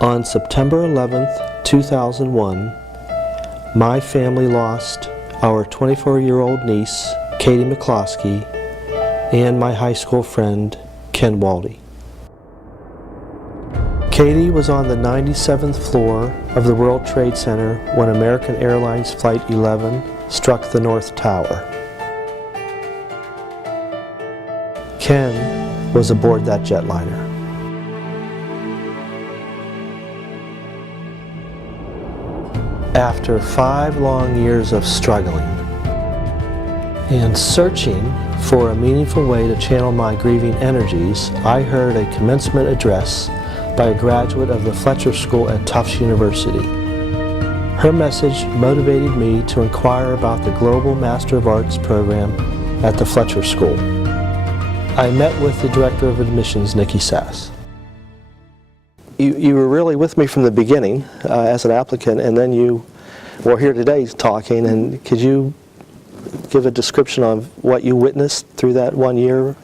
On September 11th, 2001, my family lost our 24-year-old niece, Katie McCloskey, and my high school friend, Ken Waldy. Katie was on the 97th floor of the World Trade Center when American Airlines Flight 11 struck the North Tower. Ken was aboard that jetliner. After 5 long years of struggling and searching for a meaningful way to channel my grieving energies, I heard a commencement address by a graduate of the Fletcher School at Tufts University. Her message motivated me to inquire about the Global Master of Arts program at the Fletcher School. I met with the Director of Admissions, Nicki Sass. You were really with me from the beginning as an applicant, and then you were here today talking, and could you give a description of what you witnessed through that 1 year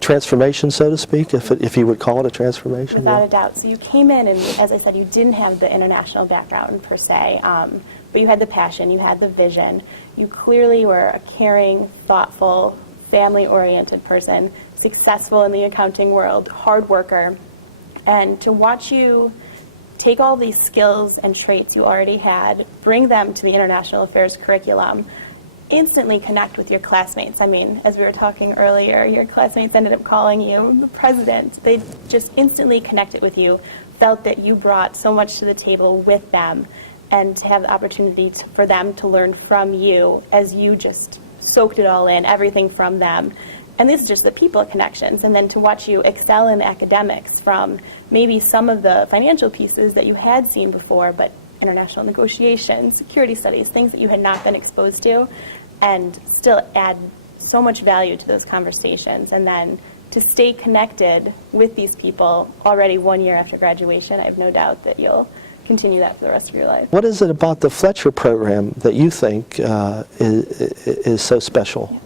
transformation, so to speak, if you would call it a transformation? Without a doubt. So you came in, and as I said, you didn't have the international background per se, but you had the passion, you had the vision. You clearly were a caring, thoughtful, family-oriented person, successful in the accounting world, hard worker. And to watch you take all these skills and traits you already had, bring them to the international affairs curriculum, instantly connect with your classmates. I mean, as we were talking earlier, your classmates ended up calling you the president. They just instantly connected with you, felt that you brought so much to the table with them, and to have the opportunity for them to learn from you as you just soaked it all in, everything from them. And this is just the people connections. And then to watch you excel in academics from maybe some of the financial pieces that you had seen before, but international negotiations, security studies, things that you had not been exposed to, and still add so much value to those conversations. And then to stay connected with these people already 1 year after graduation, I have no doubt that you'll continue that for the rest of your life. What is it about the Fletcher program that you think is so special? Yeah.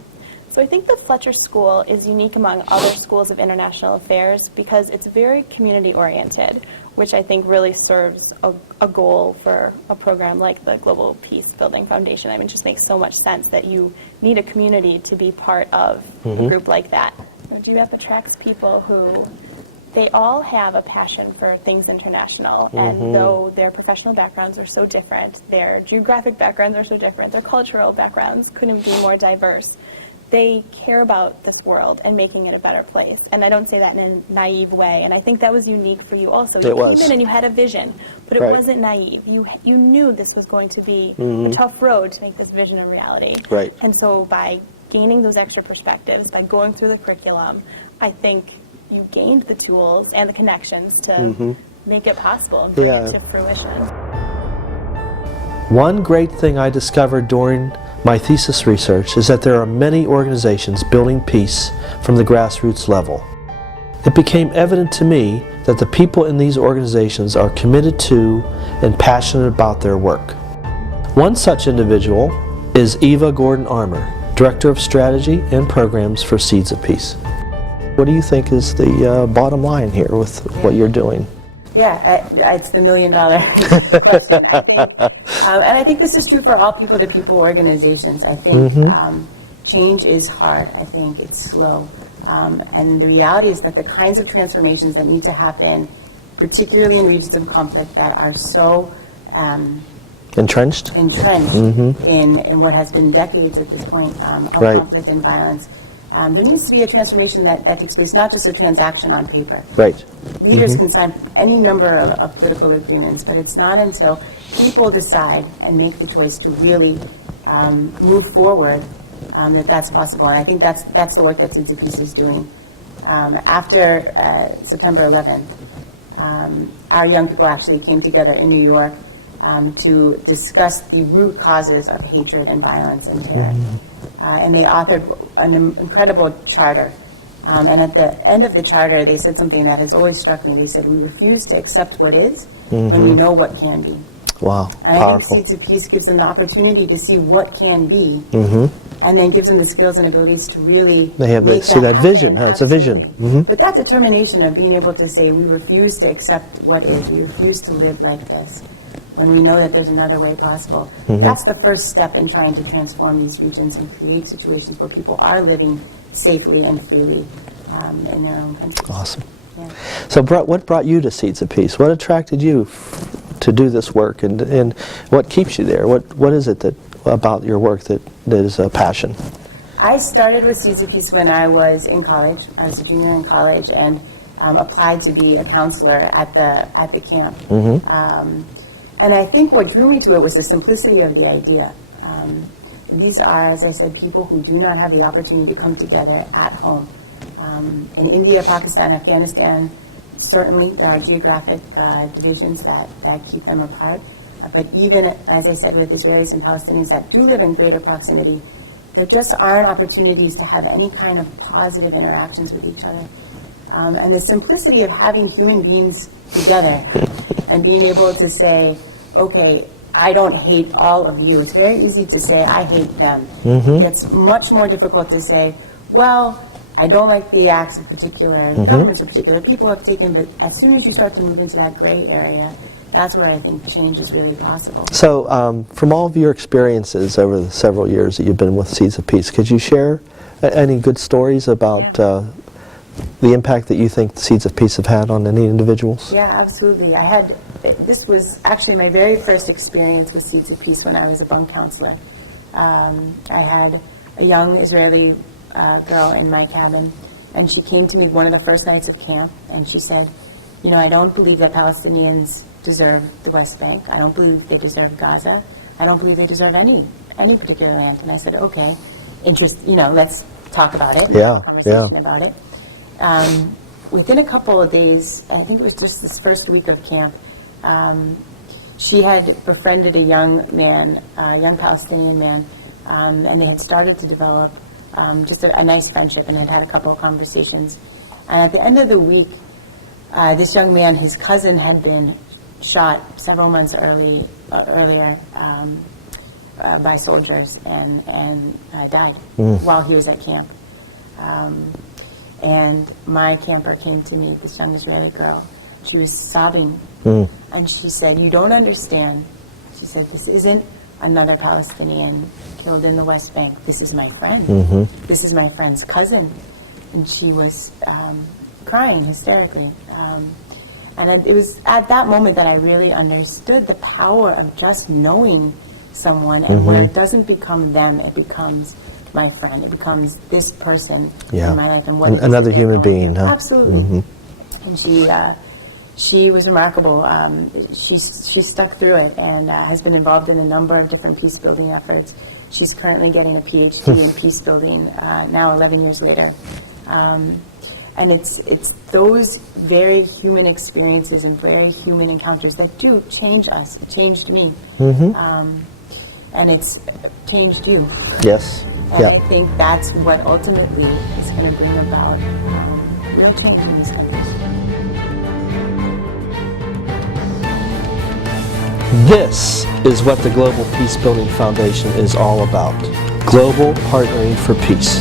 So I think the Fletcher School is unique among other schools of international affairs because it's very community-oriented, which I think really serves a goal for a program like the Global Peacebuilding Foundation. I mean, it just makes so much sense that you need a community to be part of a group like that. So GPBF attracts people who, they all have a passion for things international, and though their professional backgrounds are so different, their geographic backgrounds are so different, their cultural backgrounds couldn't be more diverse, they care about this world and making it a better place. And I don't say that in a naive way. And I think that was unique for you also. You came in and you had a vision, but it wasn't naive. You knew this was going to be a tough road to make this vision a reality. Right. And so by gaining those extra perspectives, by going through the curriculum, I think you gained the tools and the connections to make it possible and bring it to fruition. One great thing I discovered during my thesis research is that there are many organizations building peace from the grassroots level. It became evident to me that the people in these organizations are committed to and passionate about their work. One such individual is Eva Gordon Armour, Director of Strategy and Programs for Seeds of Peace. What do you think is the bottom line here with what you're doing? Yeah, it's the $1 million question, I think. And I think this is true for all people-to-people organizations. I think change is hard. I think it's slow. And the reality is that the kinds of transformations that need to happen, particularly in regions of conflict that are so entrenched in what has been decades at this point of conflict and violence, there needs to be a transformation that takes place, not just a transaction on paper. Right. Leaders can sign any number of political agreements, but it's not until people decide and make the choice to really move forward that's possible. And I think that's the work that Seeds of Peace is doing. After September 11th, our young people actually came together in New York to discuss the root causes of hatred and violence and terror. And they authored an incredible charter. And at the end of the charter, they said something that has always struck me. They said, we refuse to accept what is when we know what can be. Wow, and powerful. I think Seeds of Peace gives them the opportunity to see what can be and then gives them the skills and abilities to really They have make see that happen. vision, huh? It's a vision. Absolutely. But that determination of being able to say, we refuse to accept what is, we refuse to live like this, when we know that there's another way possible. That's the first step in trying to transform these regions and create situations where people are living safely and freely in their own countries. Awesome. Yeah. So what brought you to Seeds of Peace? What attracted you to do this work, and what keeps you there? What is it that about your work that is a passion? I started with Seeds of Peace when I was in college. I was a junior in college and applied to be a counselor at the camp. And I think what drew me to it was the simplicity of the idea. These are, as I said, people who do not have the opportunity to come together at home. In India, Pakistan, Afghanistan, certainly there are geographic divisions that keep them apart. But even, as I said, with Israelis and Palestinians that do live in greater proximity, there just aren't opportunities to have any kind of positive interactions with each other. And the simplicity of having human beings together and being able to say, okay, I don't hate all of you. It's very easy to say, I hate them. It gets much more difficult to say, well, I don't like the acts of particular governments or particular people have taken, but as soon as you start to move into that gray area, that's where I think change is really possible. So from all of your experiences over the several years that you've been with Seeds of Peace, could you share any good stories about the impact that you think Seeds of Peace have had on any individuals? Yeah, absolutely. This was actually my very first experience with Seeds of Peace when I was a bunk counselor. I had a young Israeli girl in my cabin, and she came to me one of the first nights of camp, and she said, you know, I don't believe that Palestinians deserve the West Bank. I don't believe they deserve Gaza. I don't believe they deserve any particular land. And I said, okay, let's talk about it. Yeah, Conversation about it. Within a couple of days, I think it was just this first week of camp, she had befriended a young man, a young Palestinian man, and they had started to develop just a nice friendship and had a couple of conversations. And at the end of the week, this young man, his cousin, had been shot several months earlier by soldiers and died while he was at camp. And my camper came to me, this young Israeli girl. She was sobbing, and she said, you don't understand. She said, this isn't another Palestinian killed in the West Bank. This is my friend. This is my friend's cousin. And she was crying hysterically. And it was at that moment that I really understood the power of just knowing someone, and where it doesn't become them, it becomes my friend. It becomes this person in my life. And what another human being, huh? Absolutely. And she was remarkable. She stuck through it and has been involved in a number of different peace-building efforts. She's currently getting a PhD in peace-building now 11 years later. And it's those very human experiences and very human encounters that do change us. It changed me. And it's changed you. Yes. And I think that's what ultimately is going to bring about real change in these countries. This is what the Global Peacebuilding Foundation is all about. Global partnering for peace.